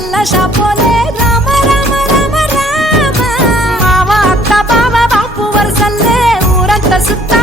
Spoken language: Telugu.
గల్ల షాపోలే రామ రామ రామ రామ మావ అత్త బావ బాపు వరసల్లే ఊరంతా సుత్తా